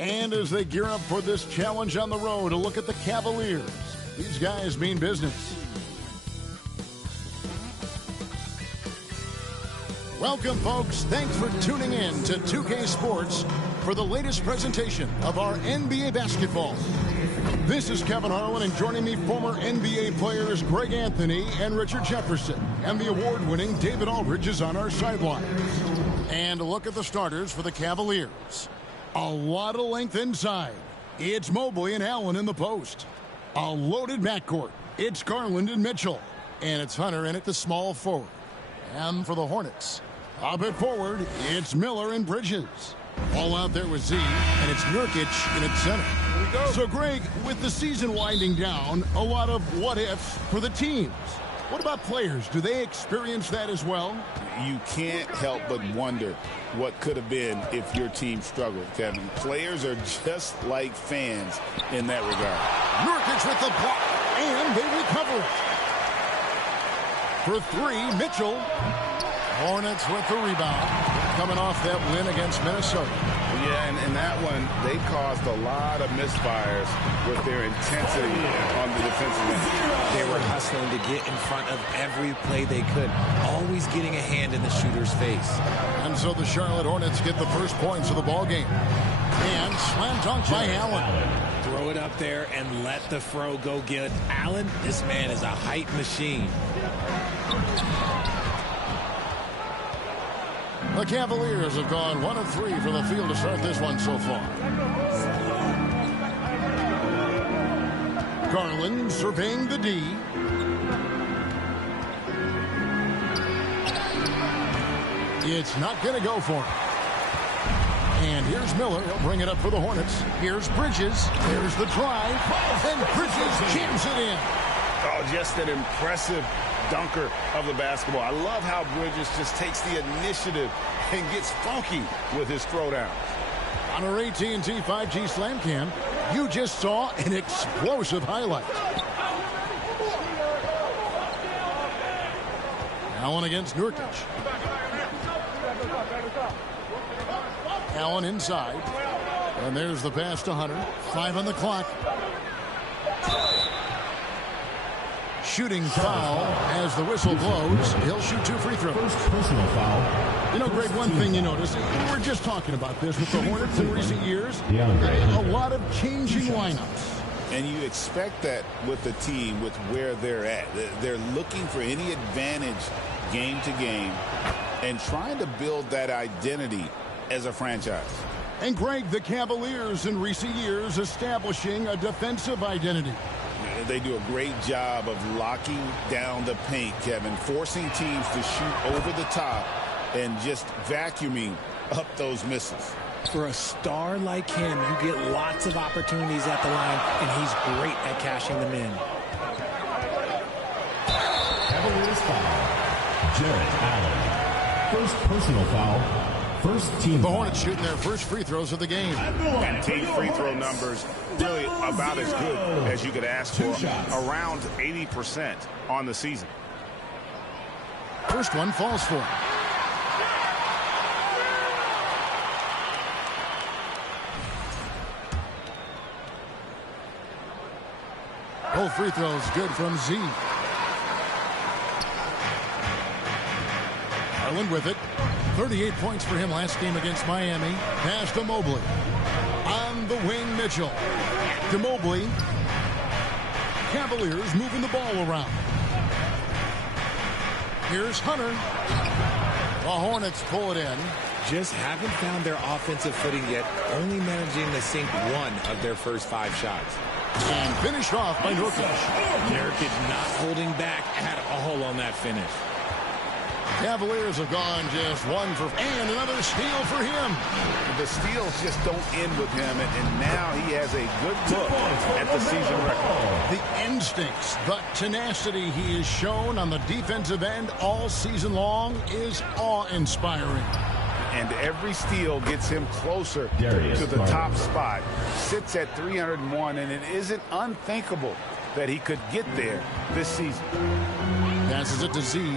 And as they gear up for this challenge on the road, a look at the Cavaliers. These guys mean business. Welcome, folks. Thanks for tuning in to 2K Sports for the latest presentation of our NBA basketball. This is Kevin Harlan, and joining me, former NBA players Greg Anthony and Richard Jefferson. And the award-winning David Aldridge is on our sideline. And a look at the starters for the Cavaliers. A lot of length inside. It's Mobley and Allen in the post. A loaded backcourt. It's Garland and Mitchell. And it's Hunter in at the small forward. And for the Hornets, up at forward, it's Miller and Bridges. All out there with Z, and it's Nurkic in its center. Here we go. So, Greg, with the season winding down, a lot of what-ifs for the teams. What about players? Do they experience that as well? You can't help but wonder what could have been if your team struggled, Kevin. Players are just like fans in that regard. Nurkic with the block, and they recover it. For three, Mitchell. Hornets with the rebound. Coming off that win against Minnesota. Yeah, and that one, they caused a lot of misfires with their intensity on the defensive end. They were hustling to get in front of every play they could, always getting a hand in the shooter's face. And so the Charlotte Hornets get the first points of the ballgame. And slam dunk by Allen. Throw it up there and let the throw go get Allen. This man is a height machine. The Cavaliers have gone 1 of 3 from the field to start this one so far. Garland surveying the D. It's not going to go for him. And here's Miller. He'll bring it up for the Hornets. Here's Bridges. There's the drive. And Bridges jams it in. Oh, just an impressive dunker of the basketball. I love how Bridges just takes the initiative and gets funky with his throwdown. On our AT&T 5G Slam Cam, you just saw an explosive highlight. Allen against Nurkic. Allen inside. And there's the pass to Hunter. 5 on the clock. Shooting foul as the whistle blows. He'll shoot 2 free throws. First personal foul. You know, Greg, one thing you notice, we were just talking about this with the Hornets in recent years. A lot of changing lineups. And you expect that with the team, with where they're at. They're looking for any advantage game to game and trying to build that identity as a franchise. And Greg, the Cavaliers in recent years establishing a defensive identity. They do a great job of locking down the paint, Kevin, forcing teams to shoot over the top and just vacuuming up those misses. For a star like him, you get lots of opportunities at the line, and he's great at cashing them in. Cavaliers foul. Jarrett Allen. First personal foul. First team. The Hornets shooting their first free throws of the game. And team free throw numbers really about as good as you could ask for. Around 80% on the season. First one falls for him. Both free throws good from Z. Garland with it. 38 points for him last game against Miami. Pass to Mobley. On the wing, Mitchell. To Mobley. Cavaliers moving the ball around. Here's Hunter. The Hornets pull it in. Just haven't found their offensive footing yet, only managing to sink 1 of their first 5 shots. And finished off by Nurkic. Nurkic not holding back at all on that finish. Cavaliers have gone just 1 for, and another steal for him. The steals just don't end with him, and now he has a good look at the season record. The instincts, the tenacity he has shown on the defensive end all season long is awe-inspiring. And every steal gets him closer to the top spot. Sits at 301, and it isn't unthinkable that he could get there this season. Passes it to Z.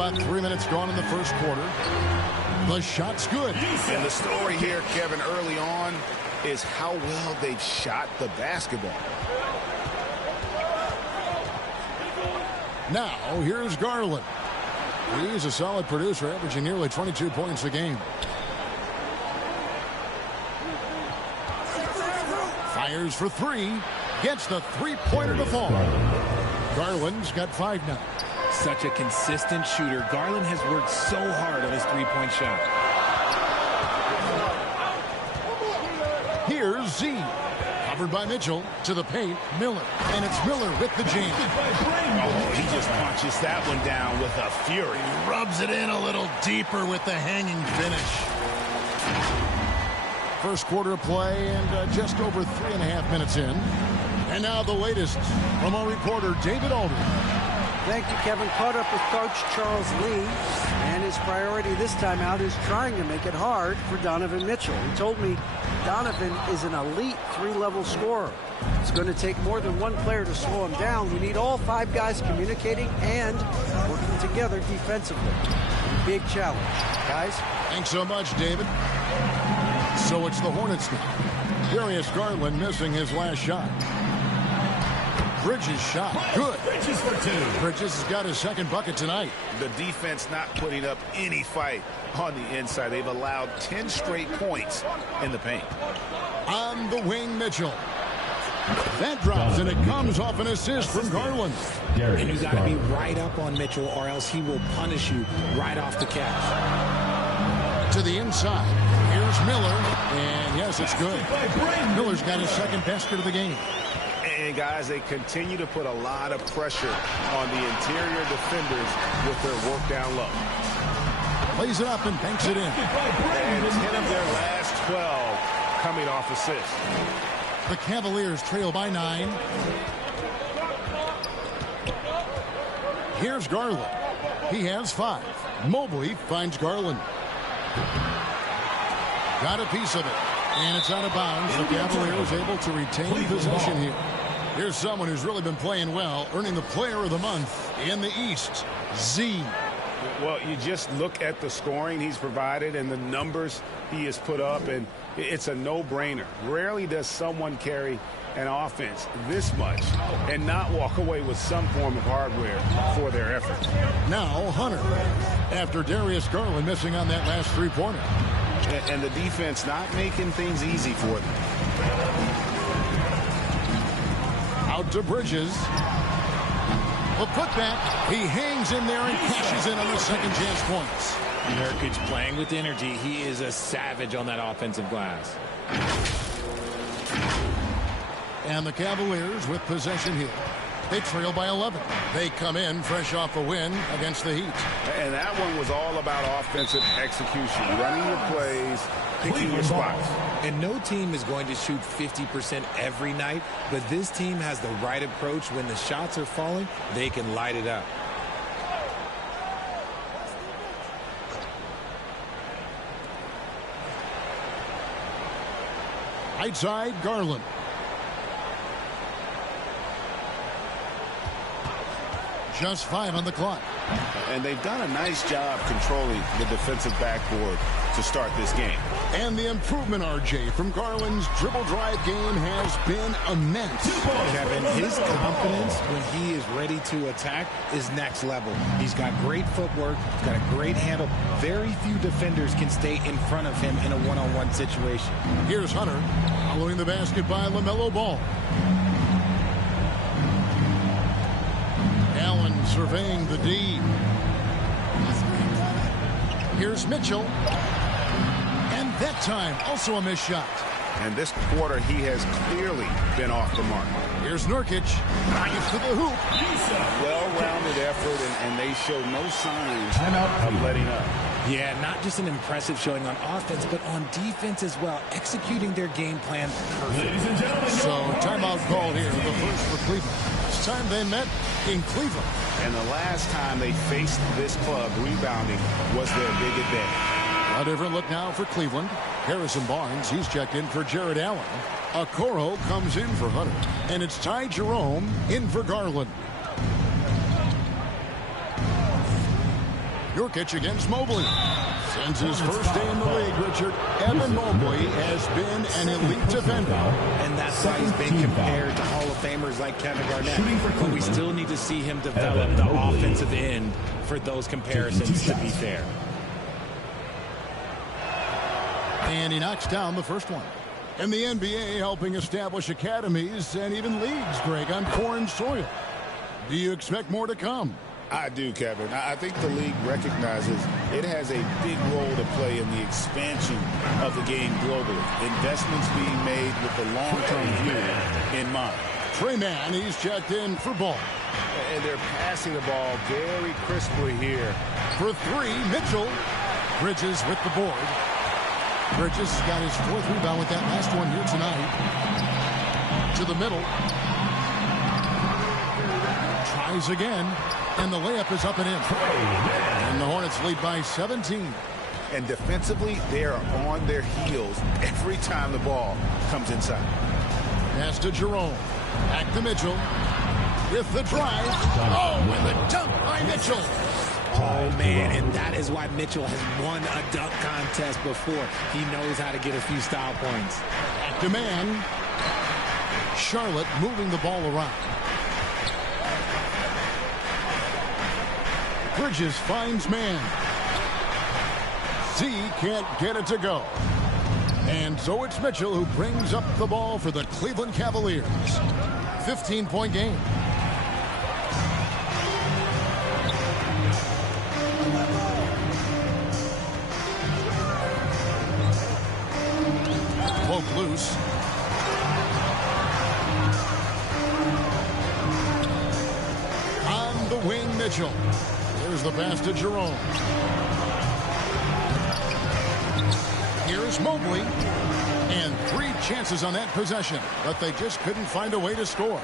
about 3 minutes gone in the first quarter. The shot's good. And the story here, Kevin, early on is how well they've shot the basketball. Now, here's Garland. He's a solid producer, averaging nearly 22 points a game. Fires for three. Gets the three-pointer to fall. Garland's got 5 now. Such a consistent shooter. Garland has worked so hard on his three-point shot. Here's Z. Covered by Mitchell. To the paint, Miller. And it's Miller with the jam. Oh, he just punches that one down with a fury. He rubs it in a little deeper with the hanging finish. First quarter of play and just over 3.5 minutes in. And now the latest from our reporter, David Aldridge. Thank you, Kevin. Caught up with Coach Charles Lee, and his priority this time out is trying to make it hard for Donovan Mitchell. He told me Donovan is an elite 3-level scorer. It's going to take more than one player to slow him down. We need all 5 guys communicating and working together defensively. Big challenge, guys. Thanks so much, David. So it's the Hornets now. Darius Garland missing his last shot. Bridges shot. Good. Bridges for 2. Bridges has got his second bucket tonight. The defense not putting up any fight on the inside. They've allowed 10 straight points in the paint. On the wing, Mitchell. That drops, and it comes off an assist from Garland. And you got to be right up on Mitchell, or else he will punish you right off the catch. To the inside. Here's Miller. And yes, it's good. Miller's got his second basket of the game. And guys, they continue to put a lot of pressure on the interior defenders with their work down low. Plays it up and banks it in. And 10 of their last 12 coming off assists. The Cavaliers trail by 9. Here's Garland. He has 5. Mobley finds Garland. Got a piece of it. And it's out of bounds. The Cavaliers able to retain possession here. Here's someone who's really been playing well, earning the Player of the Month in the East, Z. Well, you just look at the scoring he's provided and the numbers he has put up, and it's a no-brainer. Rarely does someone carry an offense this much and not walk away with some form of hardware for their effort. Now Hunter, after Darius Garland missing on that last three-pointer. And the defense not making things easy for them. Out to Bridges. A putback. He hangs in there and cashes in on the second chance points. Nurkic playing with energy. He is a savage on that offensive glass. And the Cavaliers with possession here. They trail by 11. They come in fresh off a win against the Heat. And that one was all about offensive execution, running your plays, picking your spots. And no team is going to shoot 50% every night, but this team has the right approach. When the shots are falling, they can light it up. Right side, Garland. Just 5 on the clock. And they've done a nice job controlling the defensive backboard to start this game. And the improvement, RJ, from Garland's dribble drive game has been immense. Kevin, his confidence when he is ready to attack is next level. He's got great footwork, he's got a great handle. Very few defenders can stay in front of him in a one-on-one situation. Here's Hunter following the basket by LaMelo Ball. Allen surveying the D. Here's Mitchell. And that time, also a missed shot. And this quarter, he has clearly been off the mark. Here's Nurkic. Drives to the hoop. Well-rounded effort, and they show no signs of letting up. Yeah, not just an impressive showing on offense, but on defense as well, executing their game plan perfectly. So, timeout called here, the first for Cleveland. This time they met in Cleveland. And the last time they faced this club, rebounding was their big advantage. A different look now for Cleveland. Harrison Barnes, he's checked in for Jared Allen. Okoro comes in for Hunter. And it's Ty Jerome in for Garland. Nurkic against Mobley. Since his first day in the league, Richard, Evan Mobley has been an elite defender. And that's why he's been compared to Hall of Famers like Kevin Garnett. But we still need to see him develop the offensive end for those comparisons to be fair. And he knocks down the first one. And the NBA helping establish academies and even leagues, Greg, on foreign soil. Do you expect more to come? I do, Kevin. I think the league recognizes it has a big role to play in the expansion of the game globally. Investments being made with the long-term view in mind. Trey Mann, he's checked in for ball. And they're passing the ball very crisply here. For three, Mitchell. Bridges with the board. Bridges has got his fourth rebound with that last one here tonight. To the middle. Tries again. And the layup is up and in. And the Hornets lead by 17. And defensively, they are on their heels every time the ball comes inside. Pass to Jerome. Back to Mitchell. With the drive. Oh, and the dunk by Mitchell. Oh, man, and that is why Mitchell has won a dunk contest before. He knows how to get a few style points. Back to Mann. Charlotte moving the ball around. Bridges finds Mann. Z can't get it to go. And so it's Mitchell who brings up the ball for the Cleveland Cavaliers. 15-point game. Poke loose. On the wing, Mitchell. Here's the pass to Jerome. Here's Mobley. And three chances on that possession, but they just couldn't find a way to score.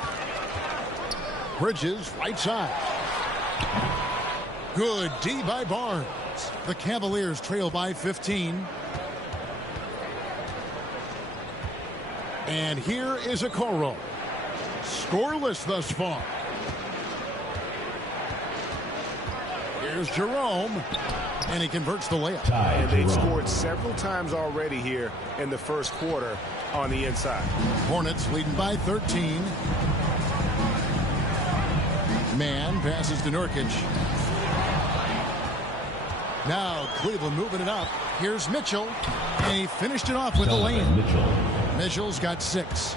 Bridges, right side. Good D by Barnes. The Cavaliers trail by 15. And here is Okoro. Scoreless thus far. Here's Jerome, and he converts the layup. And they've scored several times already here in the first quarter on the inside. Hornets leading by 13. Mann passes to Nurkic. Now Cleveland moving it up. Here's Mitchell, and he finished it off with a lane. Mitchell's got 6.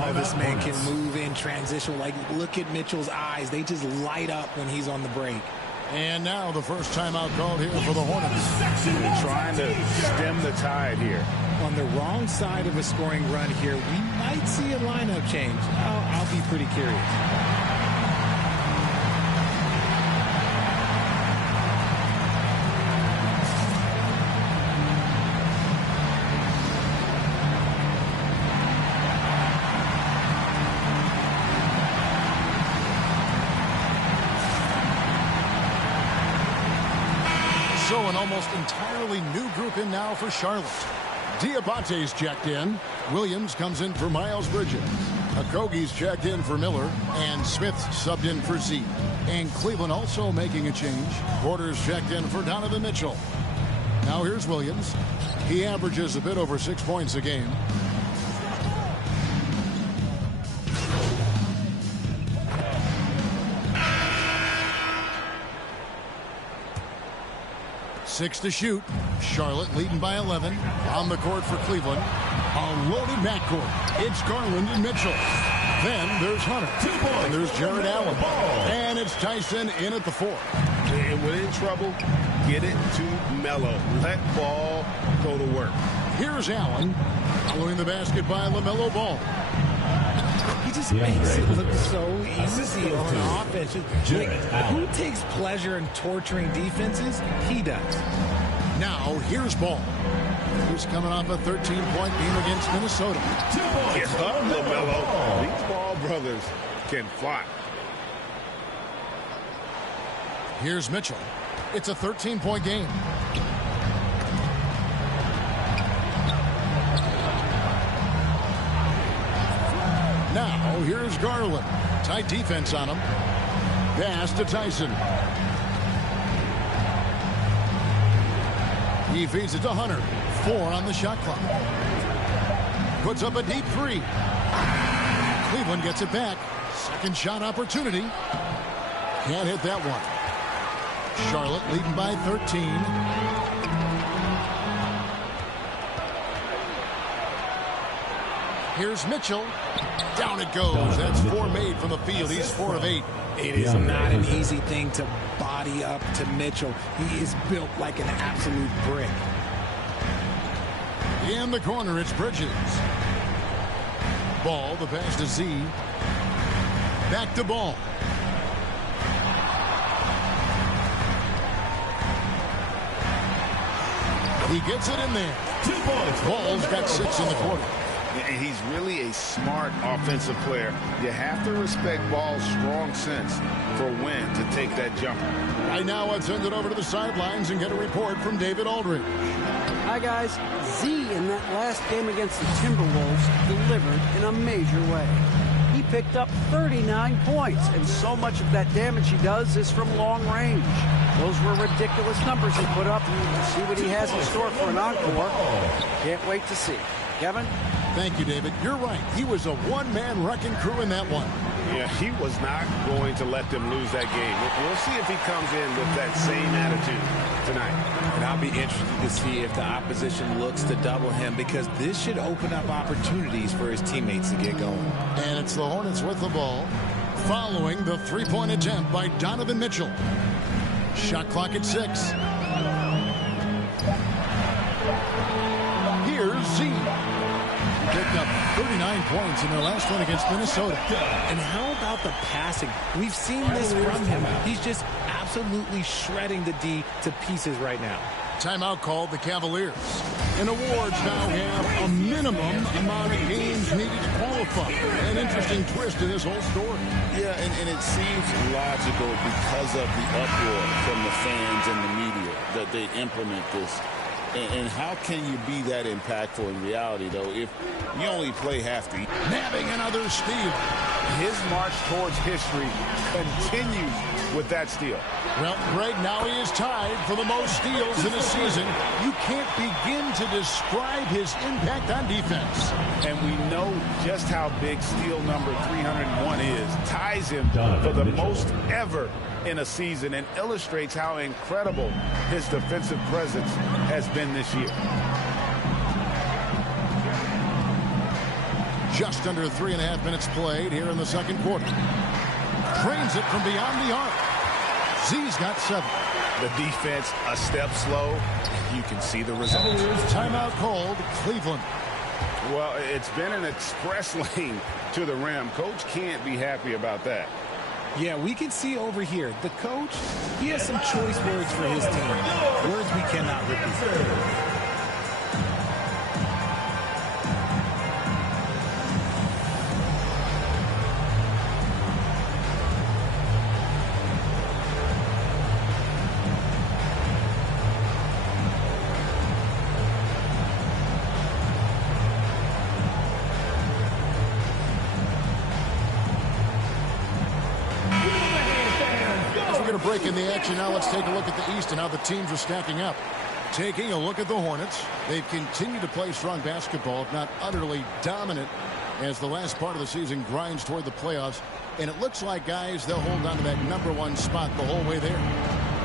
Oh, this man can move in transition. Like, look at Mitchell's eyes. They just light up when he's on the break. And now the first timeout called here for the Hornets. They're trying to stem the tide here. On the wrong side of a scoring run here, we might see a lineup change. I'll be pretty curious. So an almost entirely new group in now for Charlotte. Diabate's checked in. Williams comes in for Miles Bridges. Okogie's checked in for Miller. And Smith's subbed in for Z. And Cleveland also making a change. Porter's checked in for Donovan Mitchell. Now here's Williams. He averages a bit over 6 points a game. Six to shoot. Charlotte leading by 11. On the court for Cleveland. A loaded backcourt. It's Garland and Mitchell. Then there's Hunter. 2 points. And there's Jared Allen. And it's Tyson in at the 4. And when in trouble, get it to Melo. Let ball go to work. Here's Allen. Following the basket by LaMelo Ball. He just makes it look so easy on offense. Like, who takes pleasure in torturing defenses? He does. Now, here's Ball. He's coming off a 13-point game against Minnesota. 2 points. Get up, LaMelo. These Ball brothers can fly. Here's Mitchell. It's a 13-point game. Now, here's Garland. Tight defense on him. Pass to Tyson. He feeds it to Hunter. 4 on the shot clock. Puts up a deep 3. Cleveland gets it back. Second shot opportunity. Can't hit that one. Charlotte leading by 13. Here's Mitchell. Down it goes. That's 4 made from the field. He's 4 of 8. It is not an easy thing to body up to Mitchell. He is built like an absolute brick. In the corner, it's Bridges. Ball, the pass to Z. Back to Ball. He gets it in there. 2 points. Ball's got 6 in the quarter. And he's really a smart offensive player. You have to respect Ball's strong sense for when to take that jumper. Right now, let's send it over to the sidelines and get a report from David Aldridge. Hi, guys. Z in that last game against the Timberwolves delivered in a major way. He picked up 39 points, and so much of that damage he does is from long range. Those were ridiculous numbers he put up, and we'll see what he has in store for an encore. Can't wait to see. Kevin? Thank you, David. You're right. He was a one-man wrecking crew in that one. Yeah, he was not going to let them lose that game. We'll see if he comes in with that same attitude tonight. And I'll be interested to see if the opposition looks to double him, because this should open up opportunities for his teammates to get going. And it's the Hornets with the ball, following the three-point attempt by Donovan Mitchell. Shot clock at 6. Here's Z. Picked up 39 points in their last one against Minnesota. And how about the passing? We've seen this from him. He's just absolutely shredding the D to pieces right now. Timeout called the Cavaliers. And awards now have a minimum amount of games needed to qualify. An interesting twist in this whole story. Yeah, and it seems logical because of the uproar from the fans and the media that they implement this. And how can you be that impactful in reality, though, if you only play half the... Nabbing another steal. His march towards history continues with that steal. Well, Greg, now he is tied for the most steals in a season. You can't begin to describe his impact on defense. And we know just how big steal number 301 is. Ties him for the most ever in a season and illustrates how incredible his defensive presence has been this year. Just under 3.5 minutes played here in the second quarter. Trains it from beyond the arc. Z's got 7. The defense a step slow. You can see the results. Timeout called Cleveland. Well, it's been an express lane to the rim. Coach can't be happy about that. Yeah, we can see over here, the coach, he has some choice words for his team. Words we cannot repeat. Break in the action. Now let's take a look at the East and how the teams are stacking up. Taking a look at the Hornets. They've continued to play strong basketball, if not utterly dominant, as the last part of the season grinds toward the playoffs. And it looks like, guys, they'll hold on to that #1 spot the whole way there.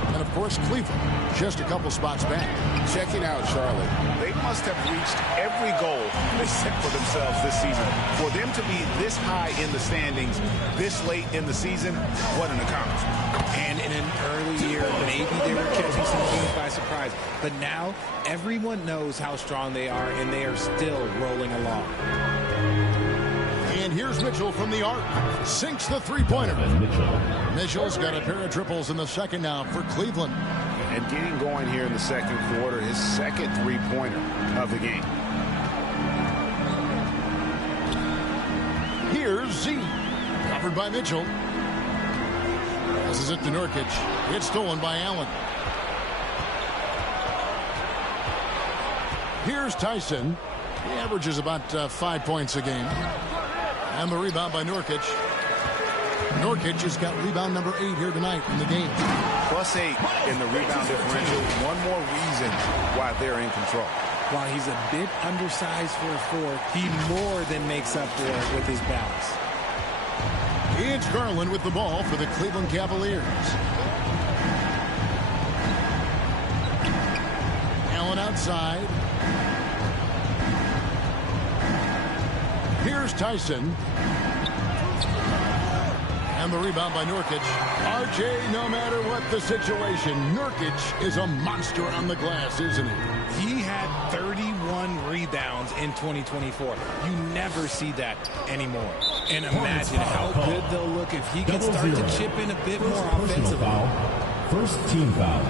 And, of course, Cleveland, just a couple spots back. Checking out Charlotte. They must have reached every goal they set for themselves this season. For them to be this high in the standings this late in the season, what an accomplishment. And in an early year, maybe they were catching some teams by surprise. But now, everyone knows how strong they are, and they are still rolling along. And here's Mitchell from the arc. Sinks the three-pointer. Mitchell's got a pair of triples in the second now for Cleveland. And getting going here in the second quarter, his second three-pointer of the game. Here's Z. Covered by Mitchell. This is it to Nurkic. It's stolen by Allen. Here's Tyson. He averages about 5 points a game. And the rebound by Nurkic. Nurkic has got rebound number 8 here tonight in the game. Plus +8 in the rebound differential. One more reason why they're in control. While he's a bit undersized for a 4, he more than makes up for it with his balance. It's Garland with the ball for the Cleveland Cavaliers. Allen outside. Here's Tyson. And the rebound by Nurkic. RJ, no matter what the situation, Nurkic is a monster on the glass, isn't he? He had 31 rebounds in 2024. You never see that anymore. And imagine how good they'll look if he can start to chip in a bit more offensively. First team foul.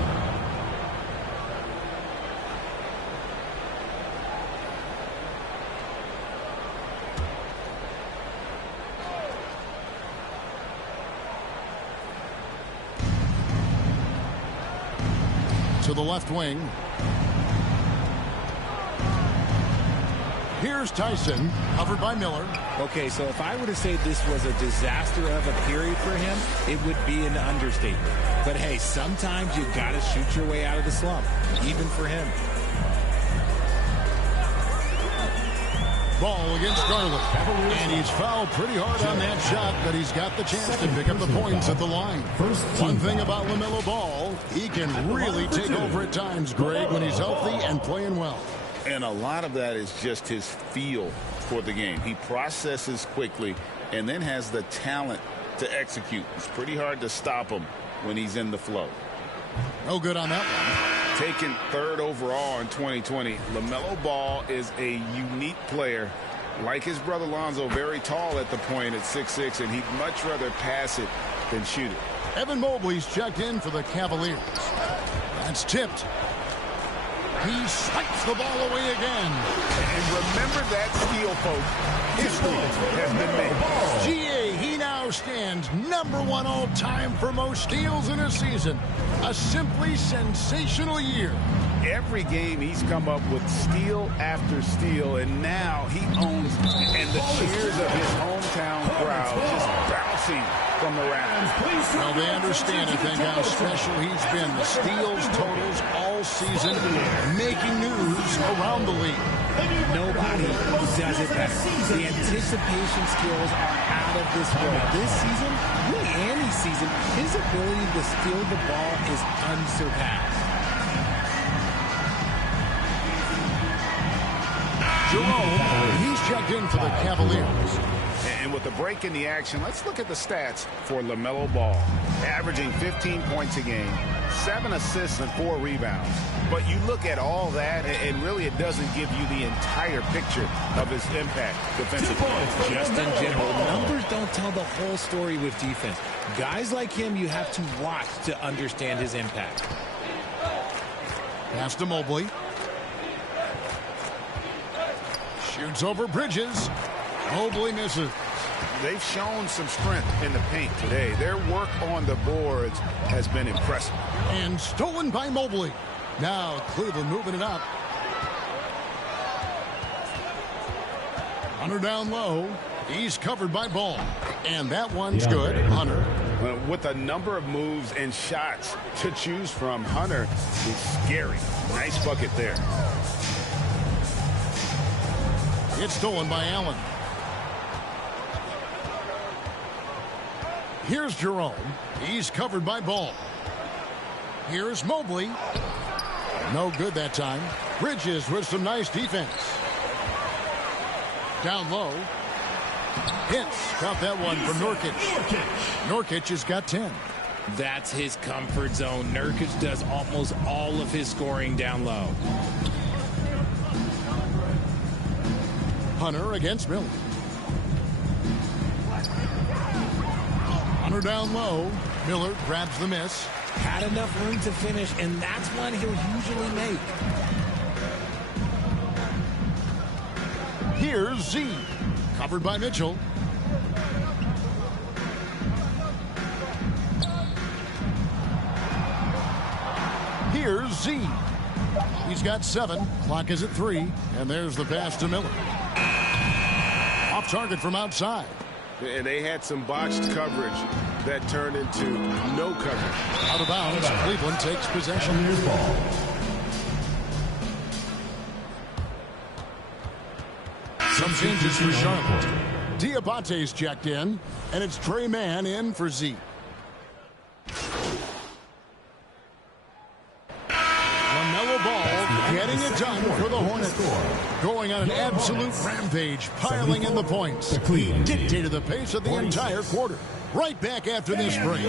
To the left wing. Here's Tyson, covered by Miller. Okay, so if I were to say this was a disaster of a period for him, it would be an understatement. But hey, sometimes you got to shoot your way out of the slump, even for him. Ball against Garland. And he's fouled pretty hard on that shot, but he's got the chance to pick up the points at the line. One thing about LaMelo Ball, he can really take over at times, Greg, when he's healthy and playing well. And a lot of that is just his feel for the game. He processes quickly and then has the talent to execute. It's pretty hard to stop him when he's in the flow. No good on that one. Taken 3rd overall in 2020, LaMelo Ball is a unique player. Like his brother Lonzo, very tall at the point at 6'6", and he'd much rather pass it than shoot it. Evan Mobley's checked in for the Cavaliers. That's tipped. He swipes the ball away again. And remember that steal, folks. History has been made. GA, he now stands #1 all-time for most steals in a season. A simply sensational year. Every game he's come up with steal after steal, and now he owns it. And the cheers of his hometown crowd just bouncing from the rafters. Well, they understand, I think, how special he's been. The steals totals all season, making news around the league. Nobody does it better. The anticipation skills are out of this world. This season, really any season, his ability to steal the ball is unsurpassed. Jerome, he's checked in for the Cavaliers. And with the break in the action, let's look at the stats for LaMelo Ball. Averaging 15 points a game, 7 assists and 4 rebounds. But you look at all that, and really it doesn't give you the entire picture of his impact defensively. Just in general, numbers don't tell the whole story with defense. Guys like him, you have to watch to understand his impact. Pass to Mobley. Shoots over Bridges. Mobley misses. They've shown some strength in the paint today. Their work on the boards has been impressive. And stolen by Mobley. Now Cleveland moving it up. Hunter down low. He's covered by Ball. And that one's good. Hunter. With a number of moves and shots to choose from, Hunter is scary. Nice bucket there. It's stolen by Allen. Here's Jerome. He's covered by Ball. Here's Mobley. No good that time. Bridges with some nice defense. Down low. Hits. Caught that one from Nurkic. Nurkic has got 10. That's his comfort zone. Nurkic does almost all of his scoring down low. Hunter against Miller. Hunter down low. Miller grabs the miss. Had enough room to finish, and that's one he'll usually make. Here's Z. Covered by Mitchell. Here's Z. He's got 7. Clock is at 3. And there's the pass to Miller. Off target from outside. And they had some botched coverage that turned into no coverage. Out of bounds, Cleveland takes possession. Some changes for Charlotte. Diabate's checked in, and it's Trey Mann in for Z. LaMelo Ball getting it done for the Hornets. Going on an absolute rampage, piling in the points. Dictated the pace of the entire quarter. Right back after this break.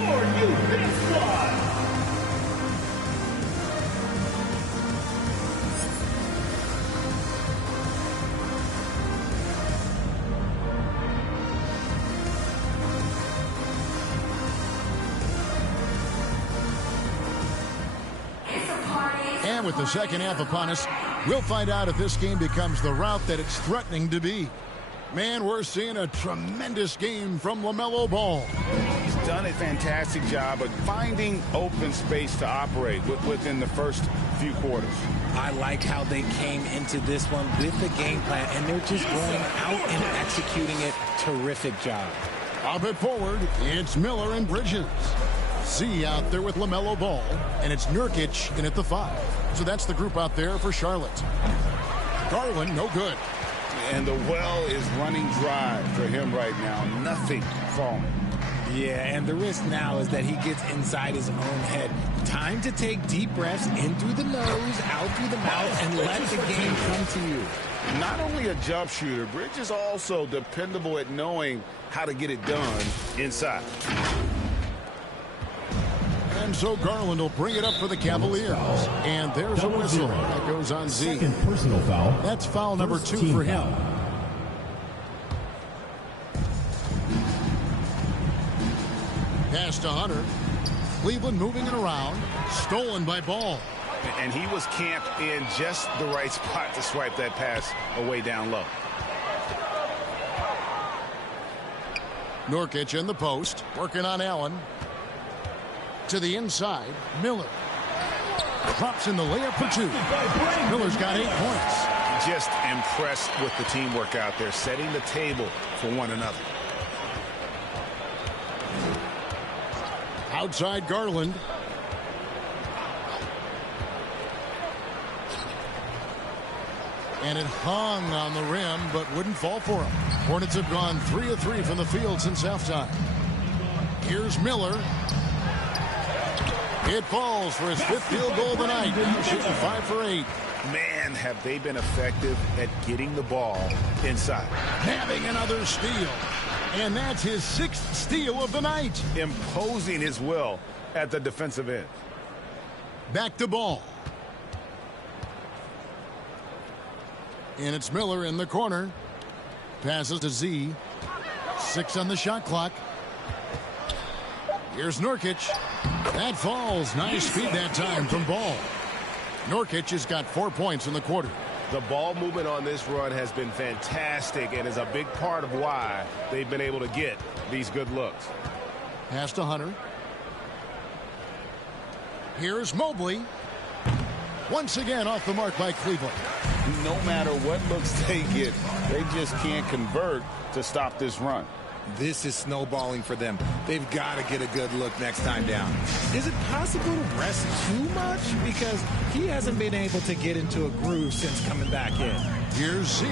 And with the second half upon us, we'll find out if this game becomes the route that it's threatening to be. Man, we're seeing a tremendous game from LaMelo Ball. He's done a fantastic job of finding open space to operate within the first few quarters. I like how they came into this one with the game plan, and they're just going out and executing it. Terrific job. Up it forward, it's Miller and Bridges. Z out there with LaMelo Ball, and it's Nurkic in at the 5. So that's the group out there for Charlotte. Garland, no good. And the well is running dry for him right now. Nothing falling. Yeah, and the risk now is that he gets inside his own head. Time to take deep breaths in through the nose, out through the mouth, and let the game come to you. Not only a jump shooter, Bridges is also dependable at knowing how to get it done inside. And so Garland will bring it up for the Cavaliers. And there's a whistle that goes on Z. Second personal foul. That's foul number 2 for him. Pass to Hunter. Cleveland moving it around. Stolen by Ball. And he was camped in just the right spot to swipe that pass away down low. Nurkic in the post. Working on Allen. To the inside, Miller. Drops in the layup for 2. Miller's got 8 points. Just impressed with the teamwork out there, setting the table for one another. Outside Garland. And it hung on the rim, but wouldn't fall for him. Hornets have gone 3 of 3 from the field since halftime. Here's Miller. It falls for his 5th field goal of the night. Now shooting 5 for 8. Man, have they been effective at getting the ball inside. Having another steal. And that's his 6th steal of the night. Imposing his will at the defensive end. Back to Ball. And it's Miller in the corner. Passes to Z. 6 on the shot clock. Here's Nurkic. That falls. Nice speed that time from Ball. Nurkic has got 4 points in the quarter. The ball movement on this run has been fantastic and is a big part of why they've been able to get these good looks. Pass to Hunter. Here's Mobley. Once again off the mark by Cleveland. No matter what looks they get, they just can't convert to stop this run. This is snowballing for them. They've got to get a good look next time down. Is it possible to rest too much? Because he hasn't been able to get into a groove since coming back in. Here's Z.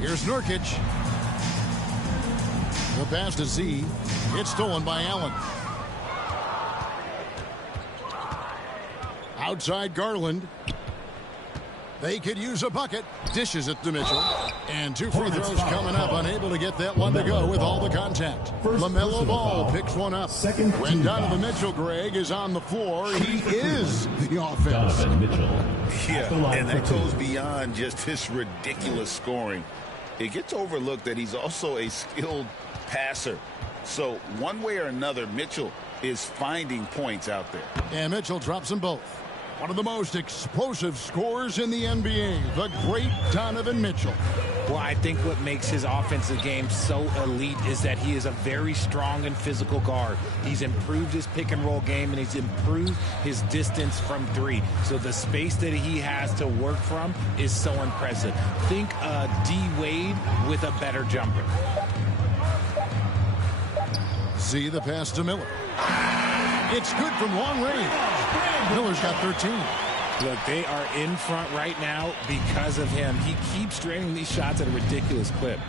Here's Nurkic. The pass to Z. It's stolen by Allen. Outside Garland. They could use a bucket. Dishes it to Mitchell. And 2 free throws coming up. Unable to get that one to go with all the contact. LaMelo Ball picks one up. When Donovan Mitchell, Greg, is on the floor, he is the offense. Donovan Mitchell. Yeah, and that goes beyond just his ridiculous scoring. It gets overlooked that he's also a skilled passer. So one way or another, Mitchell is finding points out there. And Mitchell drops them both. One of the most explosive scorers in the NBA, the great Donovan Mitchell. Well, I think what makes his offensive game so elite is that he is a very strong and physical guard. He's improved his pick and roll game, and he's improved his distance from 3. So the space that he has to work from is so impressive. Think D. Wade with a better jumper. Z the pass to Miller. It's good from long range. Miller's got 13. Look, they are in front right now because of him. He keeps draining these shots at a ridiculous clip.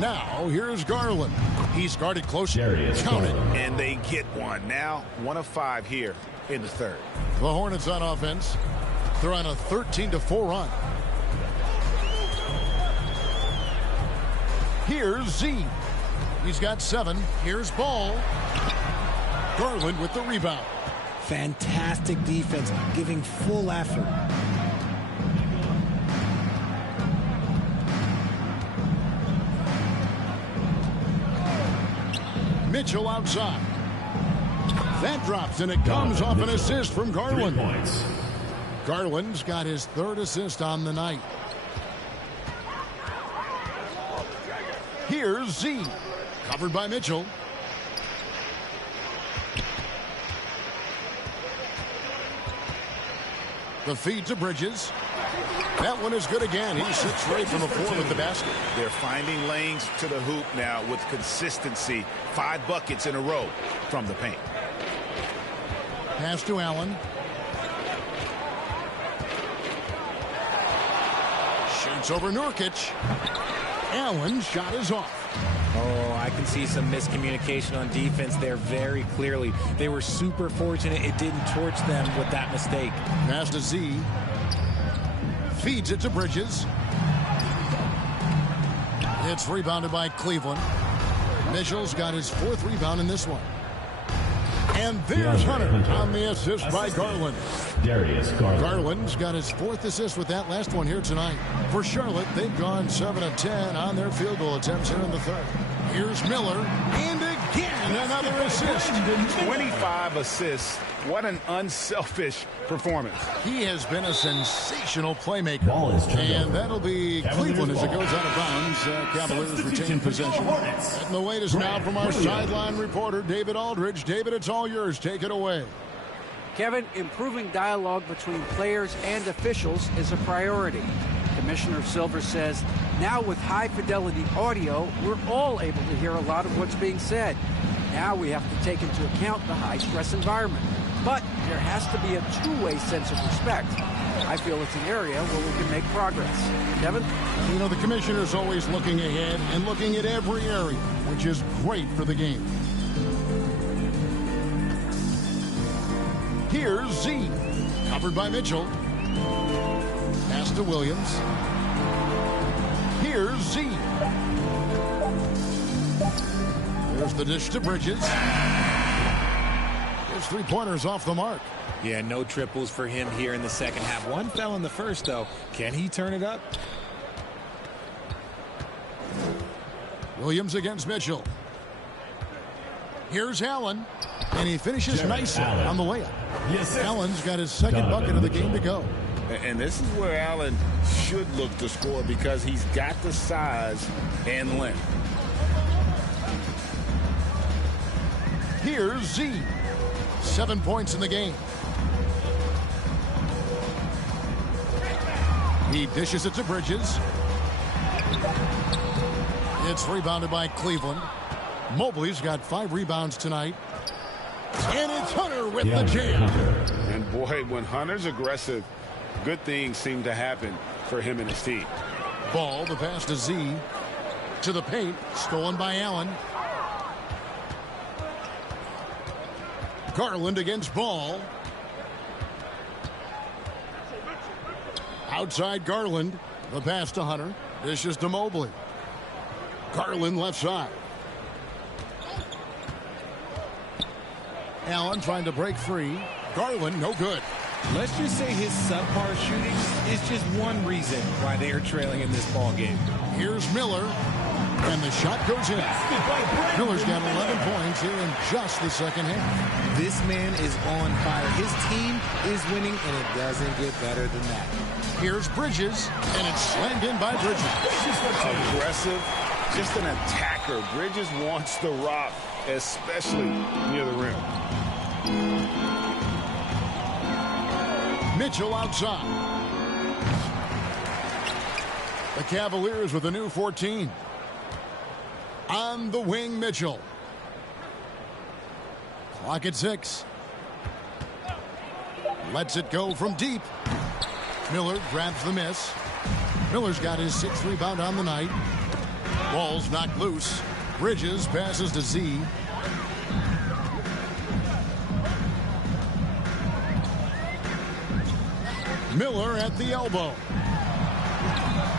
Now, here's Garland. He's guarded close. Count it. And they get one. Now, 1 of 5 here in the third. The Hornets on offense. They're on a 13-4 run. Here's Z. He's got 7. Here's Ball. Garland with the rebound. Fantastic defense, giving full effort. Mitchell outside. That drops, and it comes off an assist from Garland. 3 points. Garland's got his 3rd assist on the night. Here's Z. Covered by Mitchell. The feed to Bridges. That one is good again. He sits straight from the floor with the basket. They're finding lanes to the hoop now with consistency. 5 buckets in a row from the paint. Pass to Allen. Shoots over Nurkic. Allen's shot is off. Oh, I can see some miscommunication on defense there very clearly. They were super fortunate it didn't torch them with that mistake. Pass to Z. Feeds it to Bridges. It's rebounded by Cleveland. Mitchell's got his 4th rebound in this one. And there's Hunter on the assist by Garland. Darius Garland. Garland's got his 4th assist with that last one here tonight. For Charlotte, they've gone 7 of 10 on their field goal attempts here in the third. Here's Miller, and again another assist. 25 assists. What an unselfish performance. He has been a sensational playmaker. Ball is turned And over. that'll be Cavaliers Cleveland as it ball. goes out of bounds. Cavaliers retain possession. And the wait is now from our sideline reporter, David Aldridge. David, it's all yours. Take it away. Kevin, improving dialogue between players and officials is a priority. Commissioner Silver says, now with high-fidelity audio, we're all able to hear a lot of what's being said. Now we have to take into account the high-stress environment. But there has to be a two-way sense of respect. I feel it's an area where we can make progress. Kevin? You know, the commissioner's always looking ahead and looking at every area, which is great for the game. Here's Z. Covered by Mitchell. Pass to Williams. Here's Z. There's the dish to Bridges. His 3-pointers off the mark. Yeah, no triples for him here in the second half. One fell in the first, though. Can he turn it up? Williams against Mitchell. Here's Allen. And he finishes nicely on the layup. Yes, Allen's got his 2nd bucket of the game to go. And this is where Allen should look to score because he's got the size and length. Here's Z. 7 points in the game. He dishes it to Bridges. It's rebounded by Cleveland. Mobley's got 5 rebounds tonight. And it's Hunter with the jam. And boy, when Hunter's aggressive, good things seem to happen for him and his team. Ball, the pass to Z. To the paint, stolen by Allen. Garland against Ball. Outside Garland. The pass to Hunter. Dishes to Mobley. Garland left side. Allen trying to break free. Garland, no good. Let's just say his subpar shooting is just one reason why they are trailing in this ball game. Here's Miller. And the shot goes in. Miller's got 11 points here in just the second half. This man is on fire. His team is winning, and it doesn't get better than that. Here's Bridges, and it's slammed in by Bridges. Aggressive, just an attacker. Bridges wants the rock, especially near the rim. Mitchell outside. The Cavaliers with a new 14. On the wing, Mitchell. Clock at 6. Lets it go from deep. Miller grabs the miss. Miller's got his 6th rebound on the night. Ball's knocked loose. Bridges passes to Z. Miller at the elbow.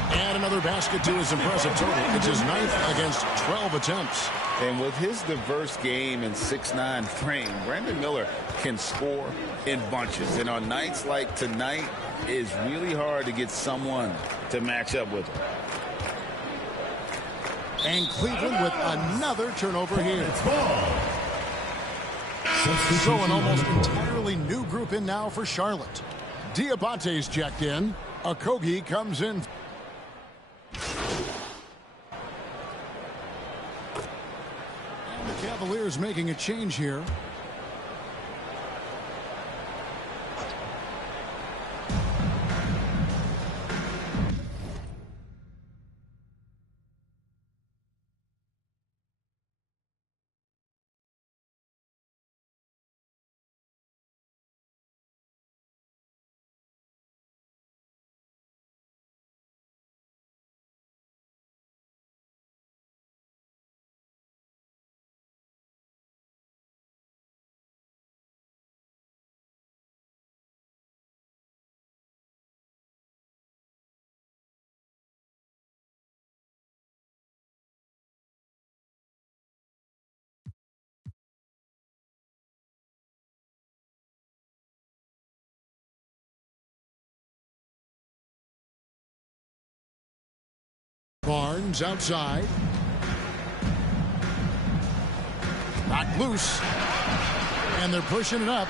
And another basket to his impressive total. It's his 9th against 12 attempts. And with his diverse game and 6'9" frame, Brandon Miller can score in bunches. And on nights like tonight, it's really hard to get someone to match up with him. And Cleveland with another turnover here. So an almost entirely new group in now for Charlotte. Diabate's checked in. Okogie comes in. And the Cavaliers making a change here. Barnes outside. Knocked loose. And they're pushing it up.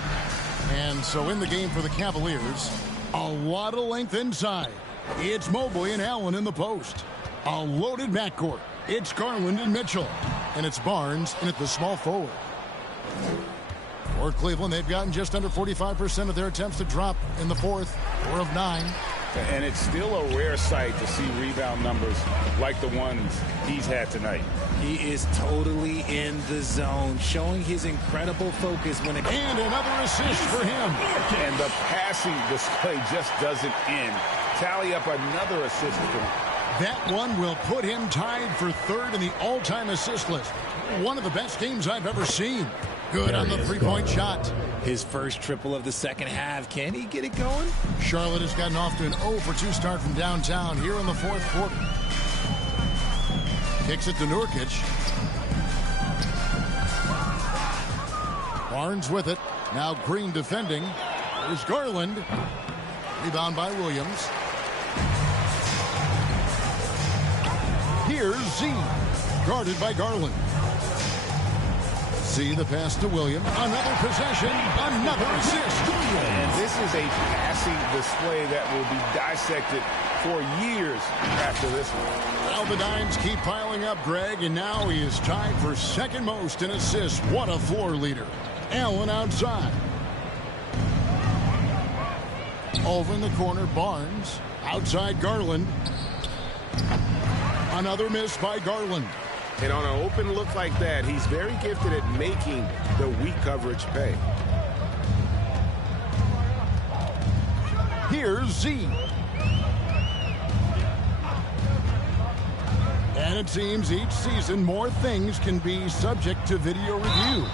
And so in the game for the Cavaliers, a lot of length inside. It's Mobley and Allen in the post. A loaded backcourt. It's Garland and Mitchell. And it's Barnes in at the small forward. For Cleveland, they've gotten just under 45% of their attempts to drop in the fourth. 4 of 9. And it's still a rare sight to see rebound numbers like the ones he's had tonight. He is totally in the zone, showing his incredible focus when it... And another assist for him. And the passing display just doesn't end. Tally up another assist for him. That one will put him tied for 3rd in the all-time assist list. One of the best games I've ever seen. Good on the 3-point shot. His first triple of the second half. Can he get it going? Charlotte has gotten off to an 0 for 2 start from downtown here in the 4th quarter. Kicks it to Nurkic. Barnes with it. Now Green defending. There's Garland. Rebound by Williams. Here's Z. Guarded by Garland. See the pass to Williams. Another possession. Another assist. And this is a passing display that will be dissected for years after this one. Well, the dimes keep piling up, Greg, and now he is tied for 2nd most in assists. What a floor leader. Allen outside. Over in the corner, Barnes. Outside Garland. Another miss by Garland. And on an open look like that, he's very gifted at making the weak coverage pay. Here's Z. And it seems each season more things can be subject to video review.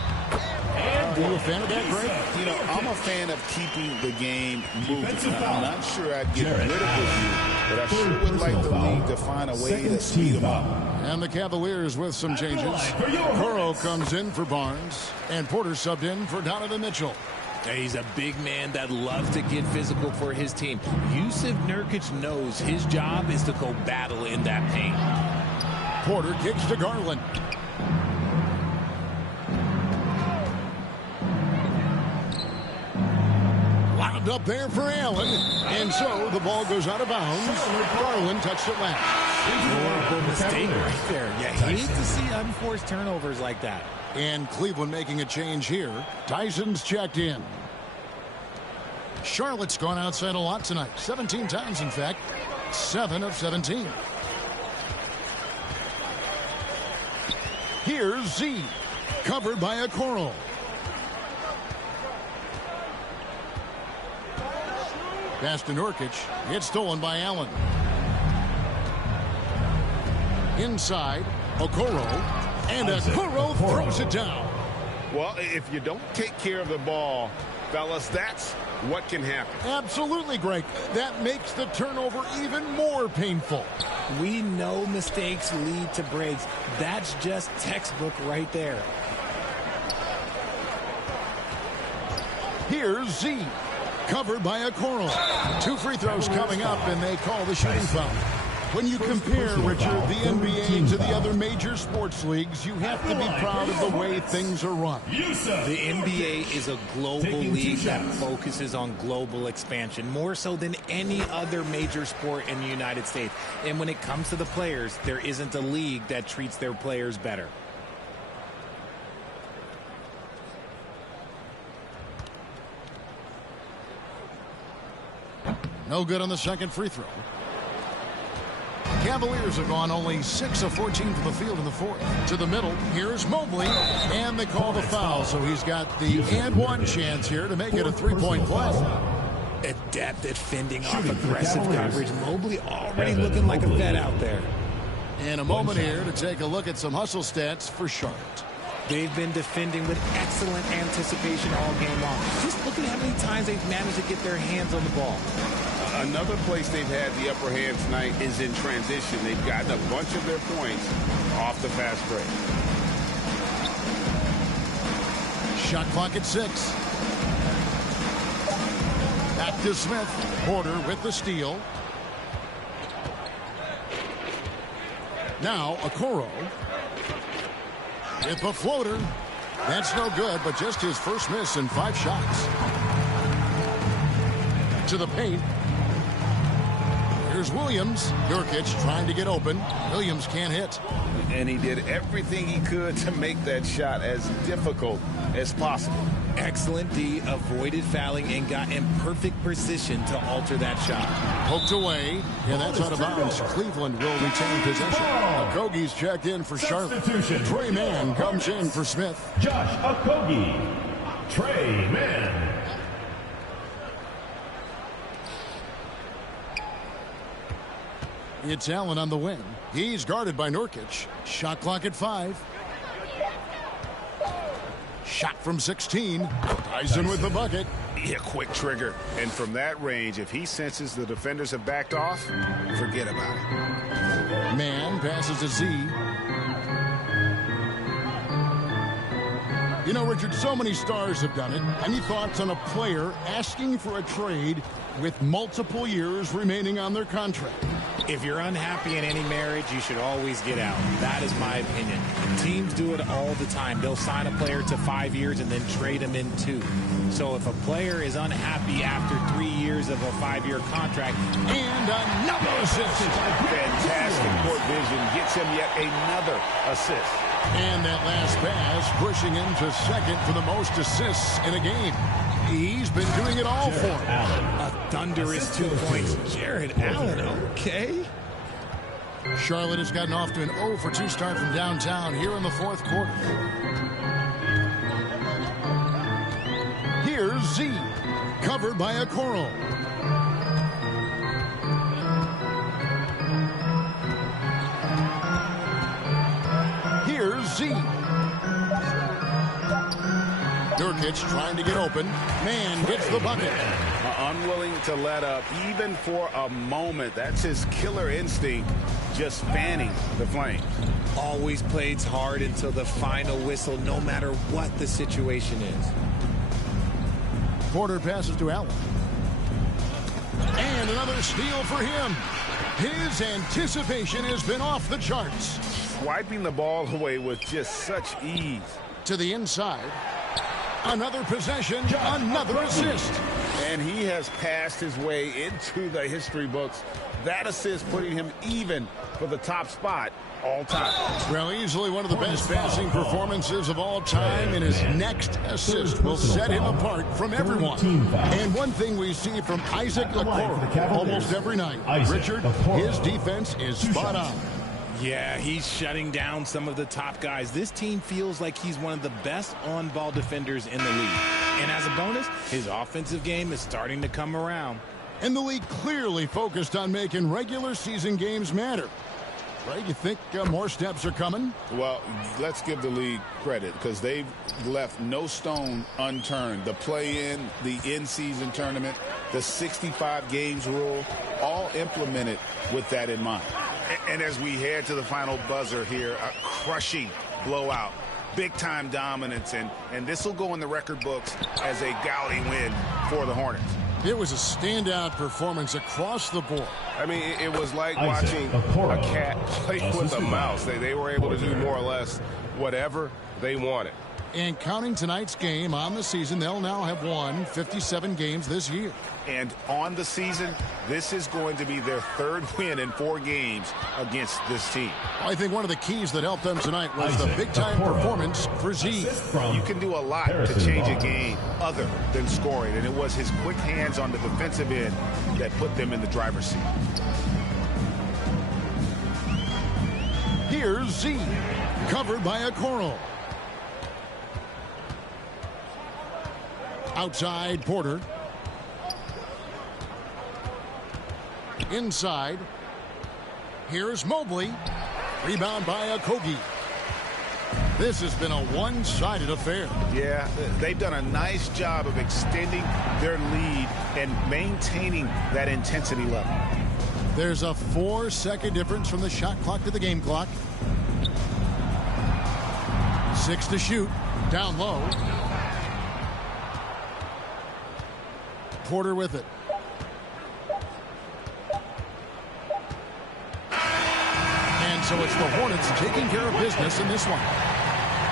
Are you a fan of that, Greg? You know, I'm a fan of keeping the game moving. I'm not sure I'd get rid of review, but I sure would like the league to find a way to speed them up. And the Cavaliers with some changes. Coro comes in for Barnes, and Porter subbed in for Donovan Mitchell. He's a big man that loves to get physical for his team. Yusuf Nurkic knows his job is to go battle in that paint. Porter kicks to Garland. Lobbed up there for Allen. And so the ball goes out of bounds. Garland touched it last. Mistake right there. Yeah, he needs to see unforced turnovers like that. And Cleveland making a change here. Tyson's checked in. Charlotte's gone outside a lot tonight. 17 times, in fact. 7 of 17. Here's Z, covered by Okoro. Pass to Nurkic. It's stolen by Allen. Inside, Okoro. And Okoro throws it down. Well, if you don't take care of the ball, fellas, that's what can happen. Absolutely, Greg. That makes the turnover even more painful. We know mistakes lead to breaks. That's just textbook right there. Here's Z, covered by Okoro. 2 free throws coming up, and they call the shooting foul. When you compare, Richard, the NBA to the other major sports leagues, you have to be proud of the way things are run. The NBA is a global league that focuses on global expansion, more so than any other major sport in the United States. And when it comes to the players, there isn't a league that treats their players better. No good on the second free throw. Cavaliers have gone only 6 of 14 from the field in the fourth. To the middle, here's Mobley, and they call the foul, so he's got the and one chance here to make it a three-point play. Adept at fending off aggressive coverage. Mobley already looking like a vet out there. In a moment here to take a look at some hustle stats for Charlotte. They've been defending with excellent anticipation all game long. Just look at how many times they've managed to get their hands on the ball. Another place they've had the upper hand tonight is in transition. They've gotten a bunch of their points off the fast break. Shot clock at 6. Back to Smith. Porter with the steal. Now Okoro with a floater. That's no good, but just his first miss in 5 shots. To the paint. Here's Williams. Nurkic trying to get open. Williams can't hit. And he did everything he could to make that shot as difficult as possible. Excellent D, avoided fouling and got in perfect position to alter that shot. Poked away, and that's out of bounds. Cleveland will retain possession. Okogie's checked in for Charlotte. Trey Mann comes in for Smith. Josh Okogie. Trey Mann. It's Allen on the wing. He's guarded by Nurkic. Shot clock at 5. Shot from 16. Tyson with the bucket. Yeah, quick trigger. And from that range, if he senses the defenders have backed off, forget about it. Man passes to Z. You know, Richard, so many stars have done it. Any thoughts on a player asking for a trade with multiple years remaining on their contract? If you're unhappy in any marriage, you should always get out. That is my opinion. Teams do it all the time. They'll sign a player to 5 years and then trade him in 2. So if a player is unhappy after 3 years of a 5-year contract, and another assist. Fantastic court vision gets him yet another assist. And that last pass pushing him to second for the most assists in a game. He's been doing it all for him. A thunderous 2 points. Jared Allen, okay. Charlotte has gotten off to an 0 for 2 start from downtown here in the fourth quarter. Here's Z, covered by Okoro. Here's Z. Nurkic trying to get open. Man gets the bucket. Unwilling to let up even for a moment. That's his killer instinct, just fanning the flame. Always plays hard until the final whistle, no matter what the situation is. Porter passes to Allen. And another steal for him. His anticipation has been off the charts. Swiping the ball away with just such ease. To the inside. Another possession, another assist. And he has passed his way into the history books. That assist putting him even for the top spot all time. Well, easily one of the best passing performances of all time, and his next assist will set him apart from everyone. And one thing we see from Isaac Okoro almost every night, Richard, his defense is spot on. Yeah, he's shutting down some of the top guys. This team feels like he's one of the best on-ball defenders in the league. And as a bonus, his offensive game is starting to come around. And the league clearly focused on making regular season games matter. Right, you think more steps are coming? Well, let's give the league credit because they've left no stone unturned. The play-in, the in-season tournament, the 65 games rule, all implemented with that in mind. And as we head to the final buzzer here, a crushing blowout, big-time dominance, and this will go in the record books as a gaudy win for the Hornets. It was a standout performance across the board. I mean, it was like watching a cat play with a mouse. They were able to do more or less whatever they wanted. And counting tonight's game on the season, they'll now have won 57 games this year. And on the season, this is going to be their third win in 4 games against this team. I think one of the keys that helped them tonight was the big-time performance for Z. You can do a lot to change a game other than scoring, and it was his quick hands on the defensive end that put them in the driver's seat. Here's Z, covered by a Okoro. Outside, Porter. Inside. Here's Mobley. Rebound by Okogie. This has been a one-sided affair. Yeah, they've done a nice job of extending their lead and maintaining that intensity level. There's a 4-second difference from the shot clock to the game clock. 6 to shoot. Down low. Porter with it. And so it's the Hornets taking care of business in this one.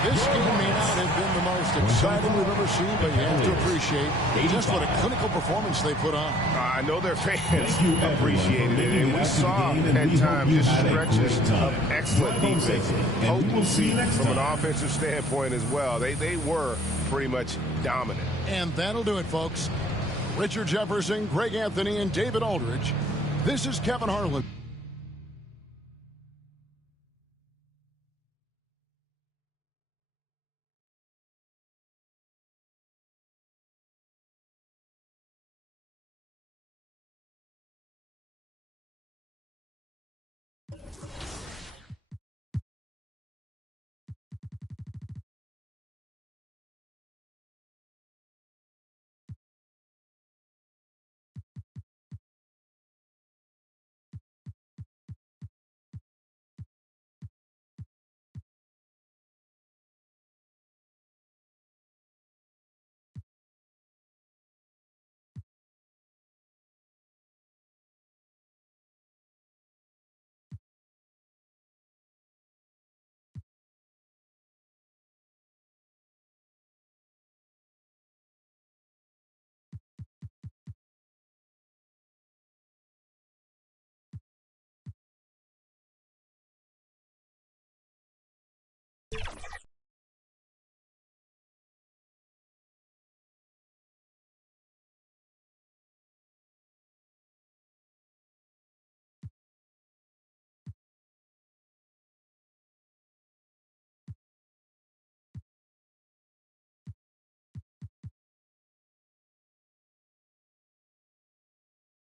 This game may not have been the most exciting we've ever seen, but you have to appreciate just what a clinical performance they put on. I know their fans appreciated it, and we saw at times just stretches of excellent defense, potency from an offensive standpoint as well. They were pretty much dominant. And that'll do it, folks. Richard Jefferson, Greg Anthony, and David Aldridge. This is Kevin Harlan.